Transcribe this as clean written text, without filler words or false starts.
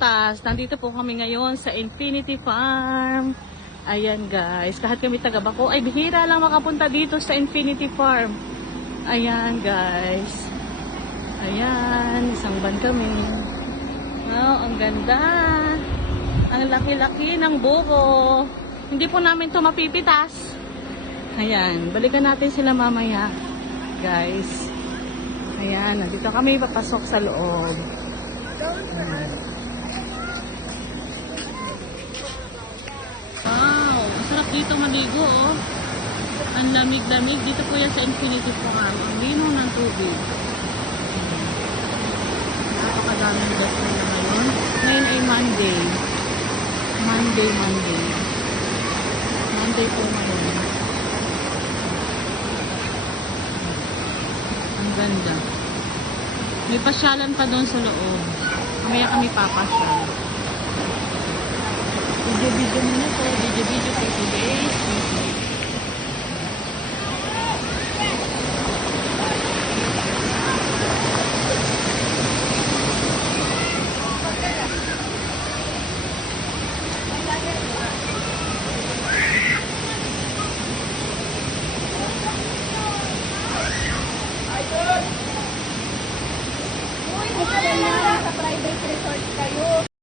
Nandito po kami ngayon sa Infinity Farm. Ayan guys, kahit kami taga Bako, ay bihira lang makapunta dito sa Infinity Farm. Ayan guys. Ayan, isang van kami. Wow, ang ganda. Ang laki-laki ng buko. Hindi po namin to mapipitas. Ayan, balikan natin sila mamaya. Guys. Ayan, nandito kami papasok sa loob. Ayan. Wow, ang sarap dito maligo oh. Ang lamig-lamig. Dito po yan sa Infinity Farm. Ang lino ng tubig. Napakadaming guys na ngayon. Ngayon ay Monday. Monday po ngayon. Ang ganda. May pasyalan pa doon sa loob. Mamaya kami papasyal. Video muna po. Video for today.